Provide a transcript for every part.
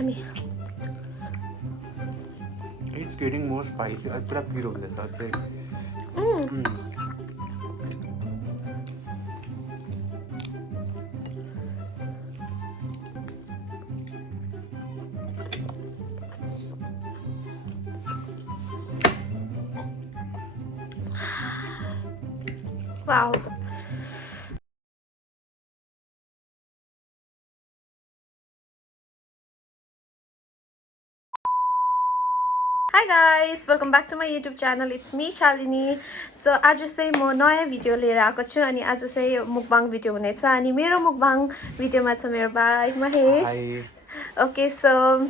दामी It's getting more spicy. पुरा पिरो हुँदैछ चाहिँ Wow. Hi guys, welcome back to my YouTube channel. It's me Shalini. So आज चाहिँ म नयाँ भिडियो लिएर आएको छु अनि आज चाहिँ मुकबाङ भिडियो हुनेछ अनि मेरो मुकबाङ भिडियोमा छ मेरो भाइ Mahesh. Okay, so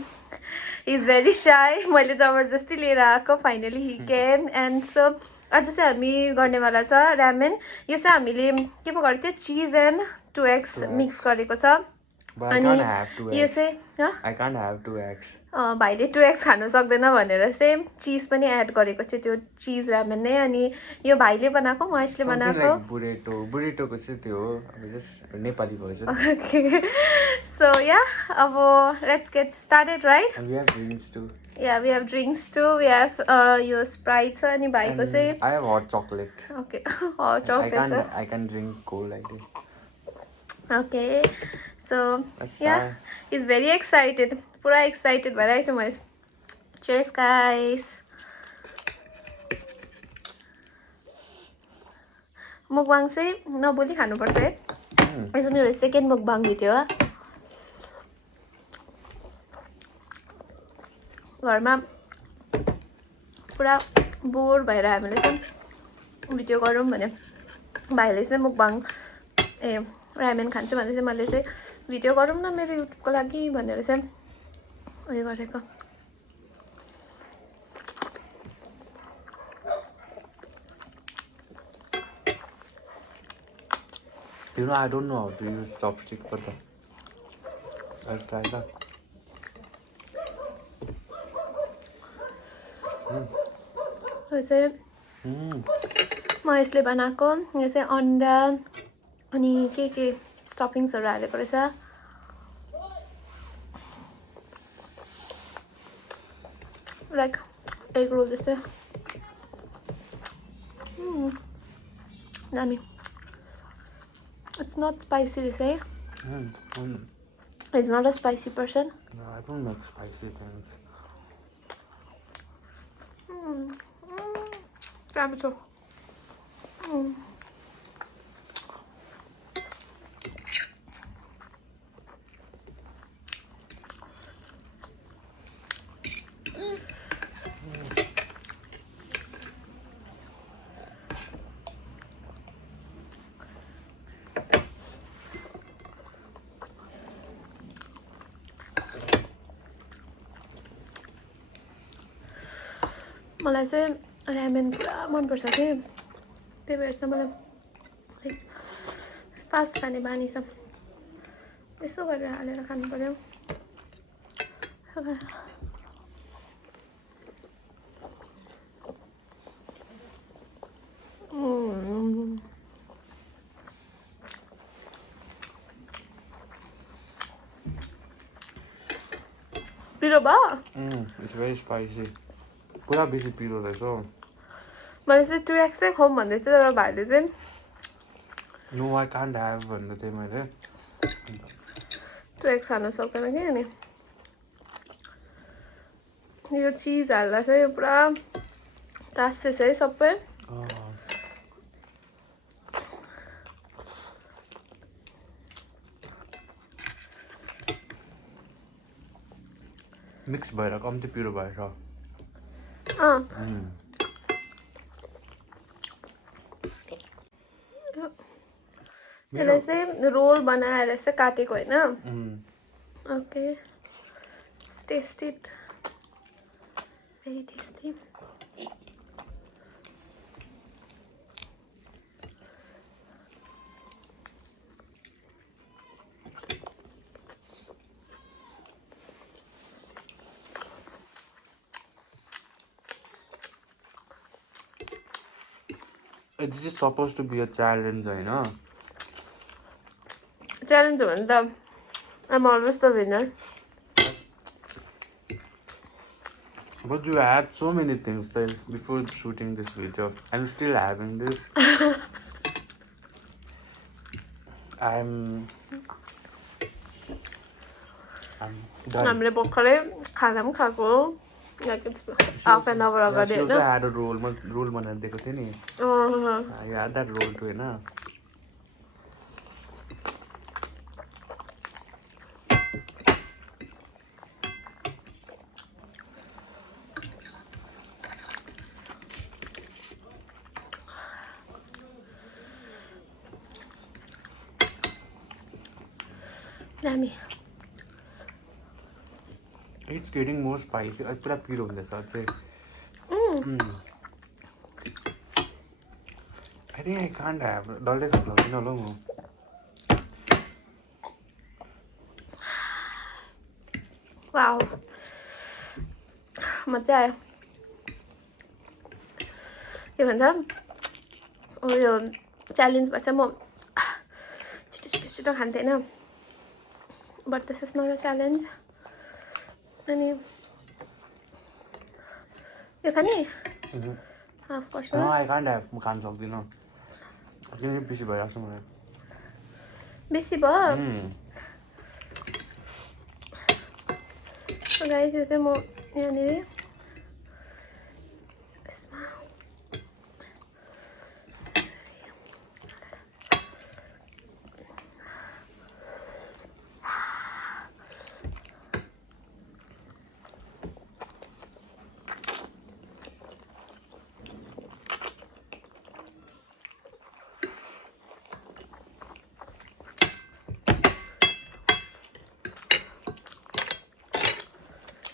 he's very shy. मैले जबरजस्ती लिएर आएको. Finally he came and so आज चाहिँ हामी गर्नेवाला छ रामेन. यो चाहिँ हामीले के पो गरेको थियो चीज एन्ड 2x मिक्स गरेको छ. अनि यो चाहिँ I can't have 2x. भाइले 2x खानु सक्दैन भनेर चाहिँ चिज पनि एड गरेको थियो त्यो चिज रामेन नै अनि यो भाइले बनाएको महेशले बनाएको बुरिटोको चाहिँ त्यो हो अब just Nepali version. Okay, so yeah, अब let's get started, right? And we have drinks too. Yeah, we have drinks too. We have yo Sprite छ अनि भाइको चाहिँ I have hot chocolate. Okay, hot chocolate. I can drink cold like this. Okay, so yeah, he's very excited. Pura excited भइरहेको थियो म. Cheers guys. मुकबाङ चाहिँ नबोली खानुपर्छ है. यो चाहिँ मेरो सेकेन्ड मुकबाङ भिडियो हो. घरमा पुरा बोर भएर हामीले चाहिँ भिडियो गरौँ भने भाइले चाहिँ मुकबाङ रामेन खान्छु भन्दै चाहिँ मैले चाहिँ भिडियो गरौँ न मेरो युट्युबको लागि भनेर चाहिँ उयो गरेको. You know, I don't know how to use chopstick for that. I'll try that. यो चाहिँ महेशले बनाएको. यो चाहिँ अन्डा अनि के स्टपिङ्सहरू हालेको रहेछ. लाइक एग रोल जस्तै. दामी. It's not spicy to say. He's not a spicy person. No, I don't make spicy things. Damn it. मलाई चाहिँ रामेन पुरा मनपर्छ कि त्यही भएर चाहिँ मलाई फास्ट खाने बानी छ. यसो गरेर हालेर खानु पर्यो. पिरो भयो. It's very spicy. पुरा बेसी पिरो रहेछ. मैले चाहिँ 2x चाहिँ खाऊँ भन्दै थिएँ तर भाइले चाहिँ No, I can't have भन्दै थिएँ मैले. 2x खानु सक्दैन कि अनि यो चिज हाल्दा चाहिँ यो पुरा टाँसेछ है सबै. मिक्स भएर कम्ती पिरो भएछ. यसलाई चाहिँ रोल बनाएर चाहिँ काटेको होइन. Okay, taste it. Very tasty. This is supposed to be a challenge, I know. Challenge one, I'm always the winner. But you had so many things like before shooting this video. I'm still having this. I'm done. हामीले भर्खरै खाना पनि खाएको like it's half an hour Yeah, अगाडि she होइन also had a roll बनाएर दिएको थियो नि. You had that roll too, होइन? दामी It's getting more spicy. पुरा पिरो हुँदैछ अझै. I think I can't have. डल्लै खान सक्दिनँ होला म. वाउ मजा आयो के भन्छ उयो च्यालेन्जमा चाहिँ म छिटो छिटो छिटो खान्थेँ होइन but this is not a challenge अनि यो खाने हाफ पर्छ No, I can't have. म खान सक्दिनँ. किनकि बेसी भइरहेको छ मलाई. बेसी भयो सो गाइस यो चाहिँ म यहाँनिर यसमा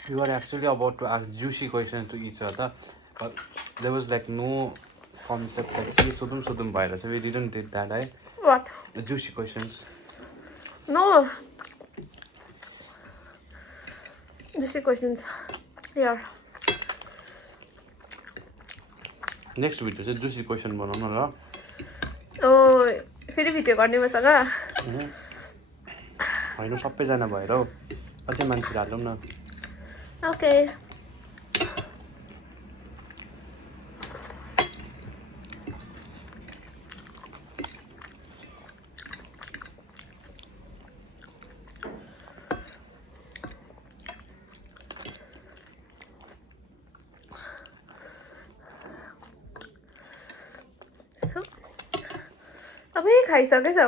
We were actually about to ask juicy questions to each other, but there was like no concept like sudum bhayera, so we didn't did that, right? what The juicy questions. no juicy questions here Next video चाहिँ juicy question बनाउनु ल. फेरि video गर्ने मसँग होइन सबैजना भएर हौ अझै मान्छे हालौँ न. ओके अबै खाइसकेछ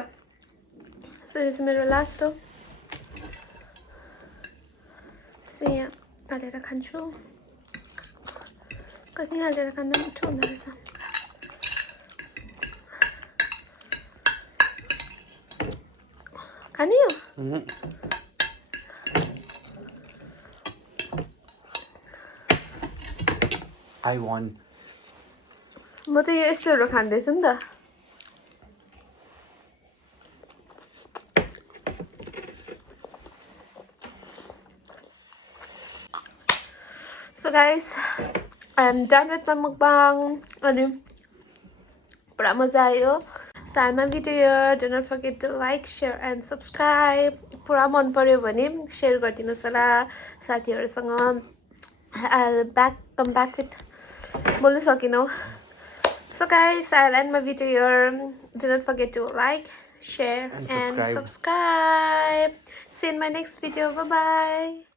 सो यो चाहिँ मेरो लास्ट हो सो यहाँ हालेर खान्छु कसै हालेर खाँदा मिठो हुँदो रहेछ खाने हो I want. म त यो यस्तोहरू खाँदैछु नि त So guys, I'm done with my mukbang. अनि पुरा मजा आयो. So my video here. Do not forget to like, share and subscribe. पुरा मन पर्यो भने share गरिदिनुस् होला साथीहरुसँग. I'll come back with बोल्नु सकिनौ. So guys, I'll end my video here. Do not forget to like, share and subscribe. See you in my next video. Bye bye.